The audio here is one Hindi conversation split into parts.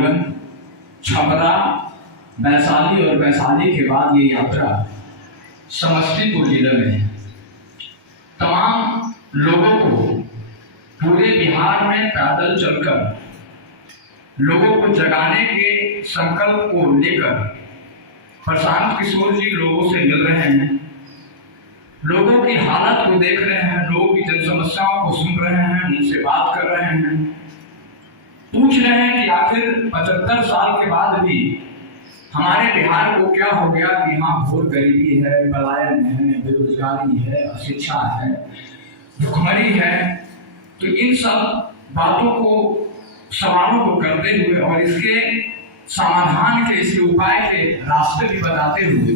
गोपालगंज, छपरा, वैशाली और वैशाली के बाद ये यात्रा समस्तीपुर जिले में है। तमाम लोगों को पूरे बिहार में पैदल चलकर लोगों को जगाने के संकल्प को लेकर प्रशांत किशोर जी लोगों से मिल रहे हैं, लोगों की हालत को देख रहे हैं, लोगों की जन समस्याओं को सुन रहे हैं, उनसे बात कर रहे हैं, पूछ रहे हैं कि आखिर 75 साल के बाद भी हमारे बिहार को क्या हो गया कि यहाँ घोर गरीबी है, पलायन है, बेरोजगारी है, अशिक्षा है, भुखमरी है। तो इन सब बातों को, सवालों को करते हुए और इसके समाधान के, इसके उपाय के रास्ते भी बताते हुए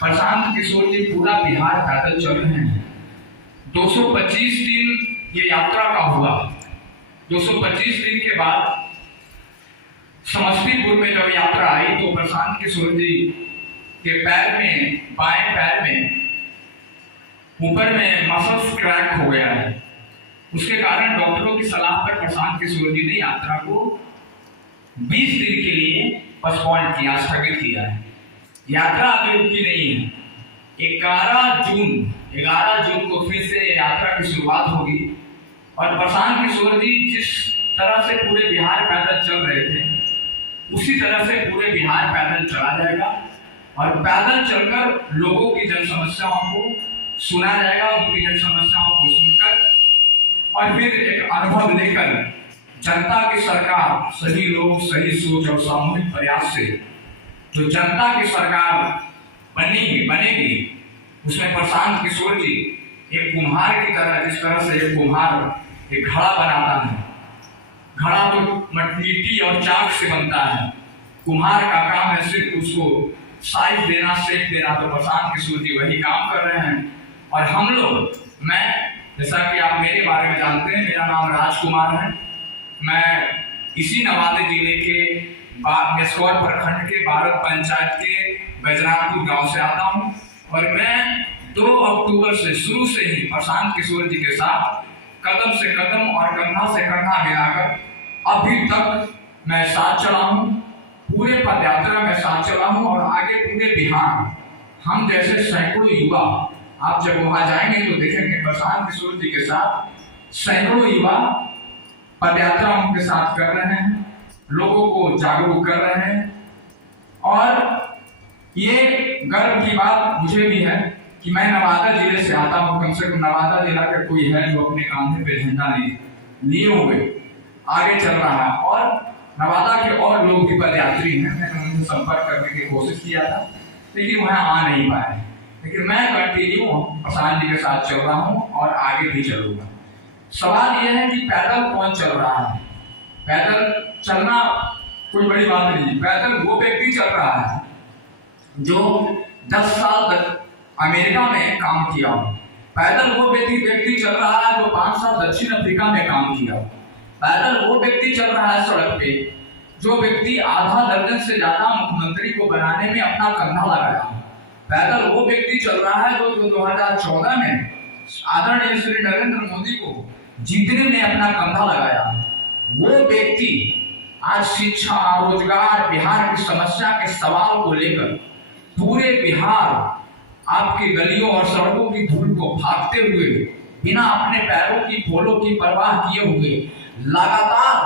प्रशांत किशोर जी पूरा बिहार पैदल चल रहे हैं। 225 दिन ये यात्रा का हुआ। 225 दिन के बाद समस्तीपुर में जब यात्रा आई तो प्रशांत किशोर जी के पैर में, बाएं पैर में ऊपर में मसल्स क्रैक हो गया है। उसके कारण डॉक्टरों की सलाह पर प्रशांत किशोर जी ने यात्रा को 20 दिन के लिए पोस्टपोन किया, स्थगित किया है। यात्रा अभी रुकी नहीं है। 11 जून को फिर से यात्रा की शुरुआत होगी और प्रशांत किशोर जी जिस तरह से पूरे बिहार पैदल चल रहे थे उसी तरह से पूरे बिहार पैदल चला जाएगा और पैदल चलकर लोगों की जन समस्याओं को सुना जाएगा, उनकी जन समस्याओं को सुनकर और फिर एक अनुभव लेकर जनता की सरकार, सभी लोग सही सोच और सामूहिक प्रयास से जो जनता की सरकार बनेगी उसमें प्रशांत किशोर जी एक कुम्हार की तरह, जिस तरह से एक कुम्हार एक घड़ा बनाता है, घड़ा तो मिट्टी और चाक से बनता है, कुम्हार का काम है सिर्फ उसको साइज देना, शेप देना। तो प्रशांत किशोर जी वही काम कर रहे हैं और हम लोग, मैं, जैसा कि आप मेरे बारे में जानते हैं, मेरा नाम राजकुमार है। मैं इसी नवादा जिले के मेस्कौर प्रखंड के भारत पंचायत के बैजनाथपुर गांव से आता हूं और मैं 2 अक्टूबर से शुरू से ही प्रशांत किशोर जी के साथ कदम से कदम और कंधा से कंधा मिलाकर अभी तक मैं साथ चला हूं। पूरे पदयात्रा में साथ चला हूं और आगे पूरे बिहार हम जैसे सैकड़ों युवा, आप जब वहां जाएंगे तो देखेंगे प्रशांत किशोर जी के साथ सैकड़ों युवा पदयात्रा उनके साथ कर रहे हैं, लोगों को जागरूक कर रहे हैं। और ये गर्व की बात मुझे भी है कि मैं नवादा जिले से आता हूँ। कम से कम नवादा जिला का कोई है जो अपने कांधे पे झंडा लिए हुए आगे चल रहा है और नवादा के और लोग भी पदयात्री हैं। मैंने उनसे संपर्क करने की कोशिश किया था लेकिन वहां आ नहीं पाए, लेकिन मैं कंटिन्यू प्रशांत जी के साथ चल रहा हूँ और आगे भी चलूंगा। सवाल यह है कि पैदल कौन चल रहा है? पैदल चलना कोई बड़ी बात नहीं। पैदल वो व्यक्ति चल रहा है जो 10 साल तक अमेरिका में काम किया हो। पैदल वो व्यक्ति चल रहा है जो 5 साल दक्षिण अफ्रीका में काम किया हो। पैदल वो व्यक्ति चल रहा है सड़क पे जो व्यक्ति आधा दर्जन से ज्यादा मुख्यमंत्री को बनाने में अपना कंधा लगाया। पैदल वो व्यक्ति चल रहा है जो 2014 में आदरणीय श्री नरेंद्र मोदी को जीतने में अपना कंधा लगाया। वो व्यक्ति आज शिक्षा, रोजगार, बिहार की समस्या के सवाल को लेकर पूरे बिहार आपकी गलियों और सड़कों की धूल को भागते हुए बिना अपने पैरों की फूलों की परवाह किए हुए लगातार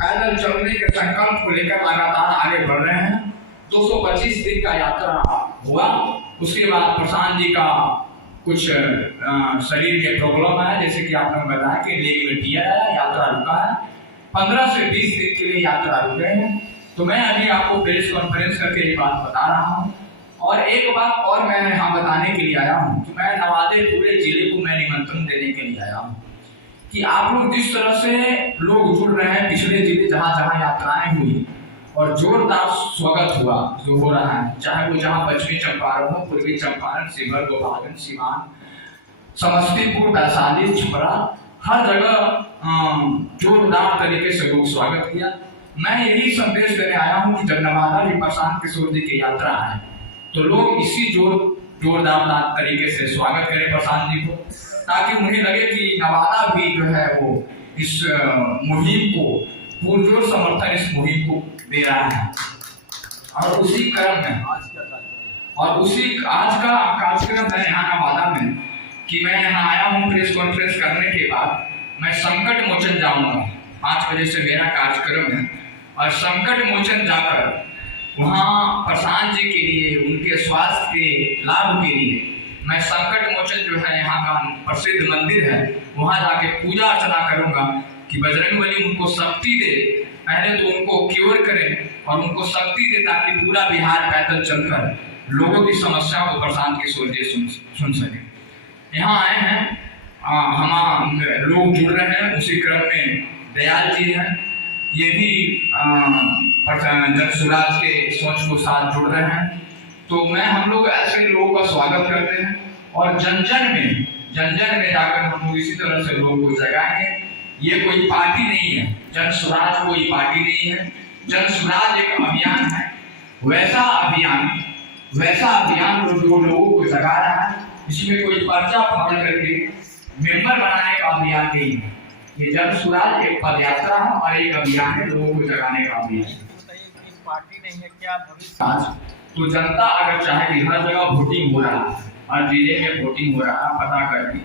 पैदल चलने के संकल्प को लेकर लगातार आगे बढ़ रहे हैं। 225 दिन का यात्रा हुआ। उसके बाद प्रशांत जी का कुछ शरीर में प्रॉब्लम है, जैसे कि आपने बताया कि लेग में टियर है, यात्रा रुका है। 15 से 20 दिन के लिए यात्रा रुक गए हैं। तो मैं अभी आपको प्रेस कॉन्फ्रेंस करके एक बात बता रहा हूँ और एक बात और मैं यहाँ बताने के लिए आया हूँ कि मैं नवादा पूरे जिले को मैं निमंत्रण देने के लिए आया हूँ कि आप लोग जिस तरह से लोग जुड़ रहे हैं, पिछले जिले जहाँ जहाँ यात्राएं हुई और जोरदार स्वागत हुआ जो हो रहा है, चाहे वो जहाँ पश्चिमी चंपारण हो, पूर्वी चंपारण, शिवहर, गोपालगंज, सीवान, समस्तीपुर, वैशाली, छपरा, हर जगह जोरदार तरीके से लोग स्वागत किया। मैं यही संदेश देने आया हूँ कि जब नवादा भी प्रशांत किशोर जी की यात्रा है तो लोग इसी जोरदार तरीके से स्वागत करें प्रशांत जी को, ताकि उन्हें लगे कि नवादा भी जो है वो इस मुहिम को पुरजोर समर्थन इस मुहिम को दे रहा है। और उसी क्रम में आज का कार्यक्रम है यहाँ नवादा में कि मैं यहाँ आया हूँ प्रेस कॉन्फ्रेंस करने के बाद मैं संकट मोचन जाऊंगा। 5 बजे से मेरा कार्यक्रम है और संकट मोचन जाकर वहाँ प्रशांत जी के लिए, उनके स्वास्थ्य के लाभ के लिए मैं संकट मोचन जो है यहाँ का प्रसिद्ध मंदिर है वहाँ जाके पूजा अर्चना करूँगा कि बजरंगबली उनको शक्ति दे। पहले तो उनको क्योर करें और उनको शक्ति दे ताकि पूरा बिहार पैदल चलकर लोगों की समस्या को प्रशांत किशोर जी सुन सके। यहाँ आए हैं, हम लोग जुड़ रहे हैं। उसी क्रम में दयाल जी हैं, ये भी जन सुराज के सोच को साथ जुड़ रहे हैं। तो हम लोग ऐसे लोगों का स्वागत करते हैं और जन जन में जाकर हम लोग इसी तरह से लोगों को जगाएंगे। ये कोई पार्टी नहीं है, जन सुराज कोई पार्टी नहीं है। जन सुराज एक अभियान है, वैसा अभियान जो लोगों को जगा रहा है। इसमें कोई पर्चा फाड़ करके मेंबर बनाने का अभियान नहीं है। ये जन सुराज एक पदयात्रा है और एक अभियान है, लोगों को जगाने का अभियान है। पार्टी नहीं है क्या भविष्य? तो जनता अगर चाहेगी, हर जगह वोटिंग हो रहा है, हर जिले में वोटिंग हो रहा है पता करके,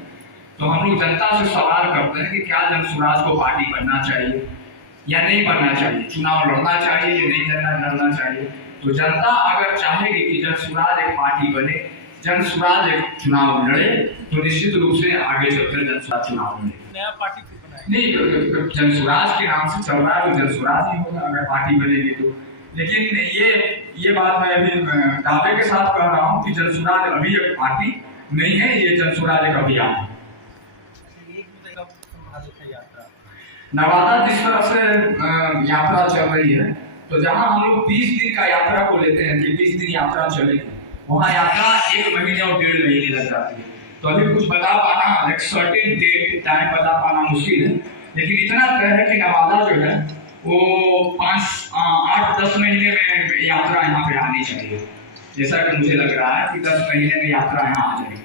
तो हम लोग जनता से सवाल करते हैं कि क्या जन सुराज को पार्टी बनना चाहिए या नहीं बनना चाहिए, चुनाव लड़ना चाहिए या नहीं लड़ना चाहिए। तो जनता अगर चाहेगी कि जन सुराज एक पार्टी बने, जन सुराज एक चुनाव लड़े, तो निश्चित रूप से आगे चलकर जन सुराज चुनाव लड़े। नया पार्टी नहीं, जन सुराज के नाम से चल रहा है तो जन सुराज ही होगा अगर पार्टी बनेगी तो। लेकिन ये बात मैं अभी दावे के साथ कह रहा हूँ कि जन सुराज अभी एक पार्टी नहीं है, ये जन सुराज एक अभियान है। नवादा जिस तरह से यात्रा चल रही है, तो जहाँ हम लोग 20 दिन का यात्रा को लेते हैं कि 20 दिन यात्रा चलेगी, वहाँ यात्रा 1 महीने और 1.5 महीने लग जाती है। तो अभी कुछ बता पाना, एक सर्टेन डेट टाइम बता पाना मुश्किल है, लेकिन इतना तय है कि नवादा जो है वो 8-10 महीने में यात्रा यहाँ पे आनी चाहिए। जैसा कि मुझे लग रहा है कि 10 महीने में यात्रा यहाँ आ जाएगी।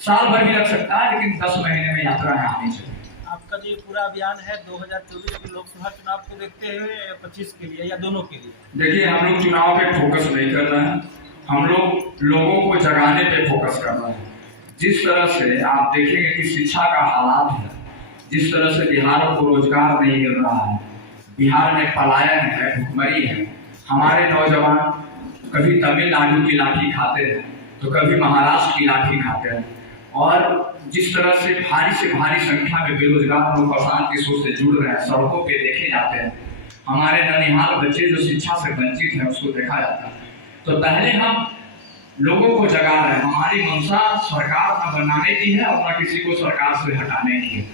साल भर भी लग सकता है, लेकिन 10 महीने में यात्रा यहाँ आनी चाहिए। आपका जो पूरा अभियान है 2024 के लोकसभा चुनाव को देखते हुए 25 के लिए या दोनों के लिए? देखिए, हम लोग चुनाव पे फोकस नहीं कर रहे हैं, हम लोग लोगों को जगाने पे फोकस कर रहे हैं। जिस तरह से आप देखेंगे कि शिक्षा का हालात है, जिस तरह से बिहार को रोजगार नहीं मिल रहा है, बिहार में पलायन है, भुखमरी है, हमारे नौजवान कभी तमिलनाडु की लाठी खाते हैं तो कभी महाराष्ट्र की लाठी खाते हैं। और जिस तरह से भारी संख्या में बेरोजगार लोग प्रशांत किशोर से जुड़ रहे हैं, सड़कों पे देखे जाते हैं, हमारे ननिहाल बच्चे जो शिक्षा से वंचित हैं उसको देखा जाता है। तो पहले हम लोगों को जगा रहे हैं। हमारी मंशा सरकार न बनाने की है और न किसी को सरकार से हटाने की है,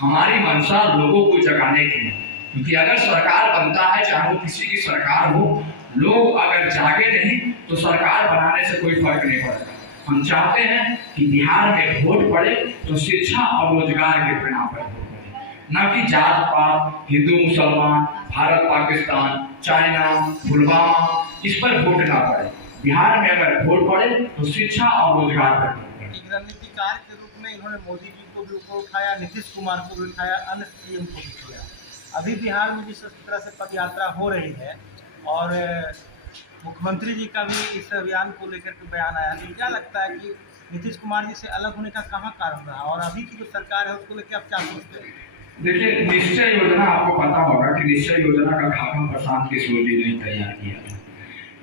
हमारी मंशा लोगों को जगाने की है। क्योंकि अगर सरकार बनता है, चाहे वो किसी की सरकार हो, लोग अगर जागे नहीं तो सरकार बनाने से कोई फर्क नहीं पड़ता। हम चाहते हैं कि बिहार में वोट पड़े तो शिक्षा और रोजगार के बिना पर वोट पड़े, न कि जात पात, हिंदू मुसलमान, भारत पाकिस्तान, चाइना, पुलवामा, इस पर वोट ना पड़े। बिहार में अगर वोट पड़े तो शिक्षा और रोजगार पर वोट पड़े। एक रणनीतिकार के रूप में इन्होंने मोदी जी को भी ऊपर उठाया, नीतीश कुमार को भी उठाया, अन्य सीएम को भी किया। अभी बिहार में जिस तरह से पद यात्रा हो रही है और मुख्यमंत्री जी का भी इस अभियान को लेकर के बयान आया, तो क्या लगता है कि नीतीश कुमार जी से अलग होने का कहाँ कारण रहा और अभी की जो सरकार है उसको लेकर आप क्या सोचते हैं? देखिए, निश्चय योजना आपको पता होगा कि निश्चय योजना का खाका प्रशांत किशोर जी ने तैयार किया था,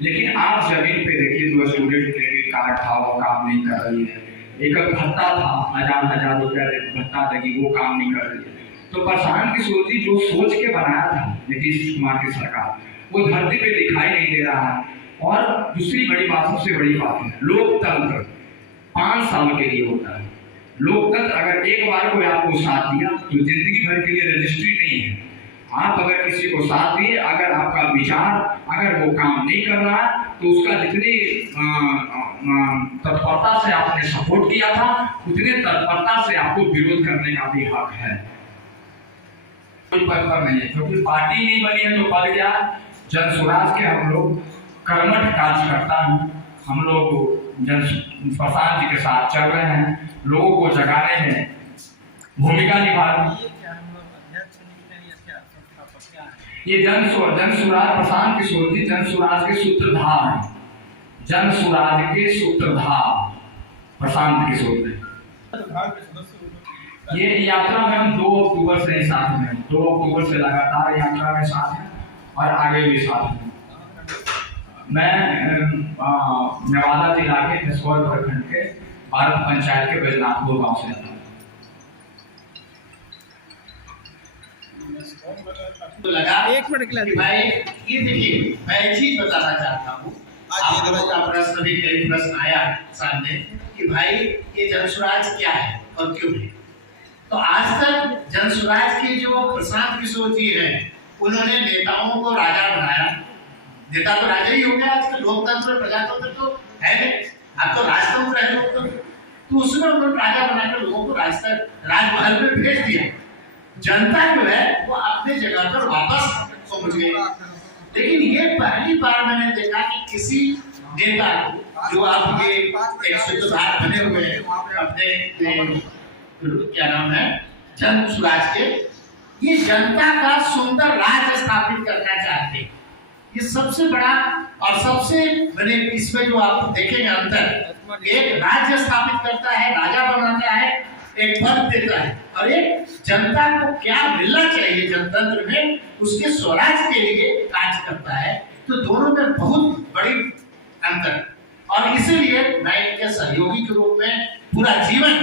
लेकिन आप जमीन पे देखिए जो स्टूडेंट क्रेडिट कार्ड था वो काम नहीं कर रही है, एक भत्ता था 1000 रुपया भत्ता लगी, वो काम नहीं कर रही है। तो प्रशांत किशोर जी जो सोच के बनाया था नीतीश कुमार की सरकार, वो धरती पे दिखाई नहीं दे रहा है। और दूसरी बड़ी बात, सबसे बड़ी बात है, लोकतंत्र 5 साल के लिए होता है। लोकतंत्र अगर एक बार कोई आपको साथ दिया तो जिंदगी भर के लिए रजिस्ट्री नहीं है। आप अगर किसी को साथ दिए, अगर आपका विचार अगर वो काम नहीं कर रहा है तो उसका जितनी तत्परता से आपने सपोर्ट किया था, उतनी तत्परता से आपको विरोध करने का भी हक है। कोई पद पर नहीं है, क्योंकि पार्टी नहीं बनी है तो पद क्या? जन सुराज के हम लोग कर्मठ कार्यकर्ता हैं, हम लोग जन प्रशांत जी के साथ चल रहे हैं, लोगों को जगाने में भूमिका निभा रहे हैं। ये जन सुराज प्रशांत किशोर जी जन सुराज के सूत्रधार हैं। जन सुराज के सूत्रधार प्रशांत किशोर जी। ये यात्रा में हम 2 अक्टूबर से साथ में 2 अक्टूबर से लगातार यात्रा में साथ हैं और आगे भी साथ हैं। मैं नवादा जिला के जसवल प्रखंड के भारत पंचायत के बैजनाथपुर गांव से आता हूँ। तो लगा एक मिनट के लिए भाई ये देखिए, मैं एक चीज बताना चाहता हूँ। आप लोगों का प्रश्न भी कई प्रश्न आया सामने कि भाई ये जनसुराज क्या है और क्यों है। तो आज तक जनसुराज के जो प्रशांत किशोर जी हैं, उन्होंने नेताओं को राजा बनाया। नेता तो राजा ही हो गया। आजकल लोकतंत्र प्रजातंत्र तो है नहीं, अब तो राजतंत्र है लोकतंत्र। तो उसमें उन्होंने राजा बनाकर लोगों को राजमहल में भेज दिया। जनता जो है वो अपने जगह पर वापस पहुंच गई। लेकिन ये पहली बार मैंने देखा कि किसी नेता को जो आपके एक सूत्रधार बने हुए हैं अपने क्या नाम है जन सुराज के, ये जनता का सुंदर राज्य स्थापित करना चाहते हैं। ये सबसे बड़ा और सबसे बड़े इसमें जो आप देखेंगे अंतर, एक राज्य स्थापित करता है, राजा बनाता है, एक पद देता है, और एक जनता को क्या मिलना चाहिए जनतंत्र में उसके स्वराज के लिए कार्य करता है। तो दोनों में बहुत बड़ी अंतर, और इसीलिए मैं इनके सहयोगी के रूप में पूरा जीवन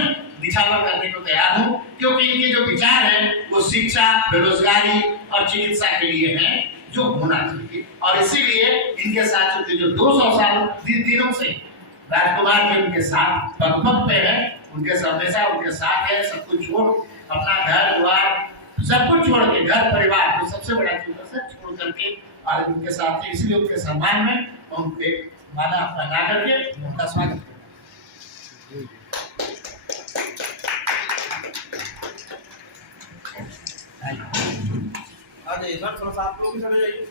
निछावर करने को तैयार हूँ, क्योंकि इनके जो विचार हैं वो शिक्षा, बेरोजगारी और चिकित्सा के लिए हैं, जो होना चाहिए। और इसीलिए इनके साथ चलते जो 200 साल दिनों से राजकुमार जी उनके साथ पग पे है, उनके हमेशा उनके साथ है। सब कुछ छोड़, अपना घर द्वार सब कुछ छोड़ के, घर परिवार तो सबसे बड़ा चीज है, छोड़ करके आज उनके साथ है। इसलिए उनके सम्मान में उनके माला बना करके उनका स्वागत सर थोड़ा सा आप लोग भी चले जाइए।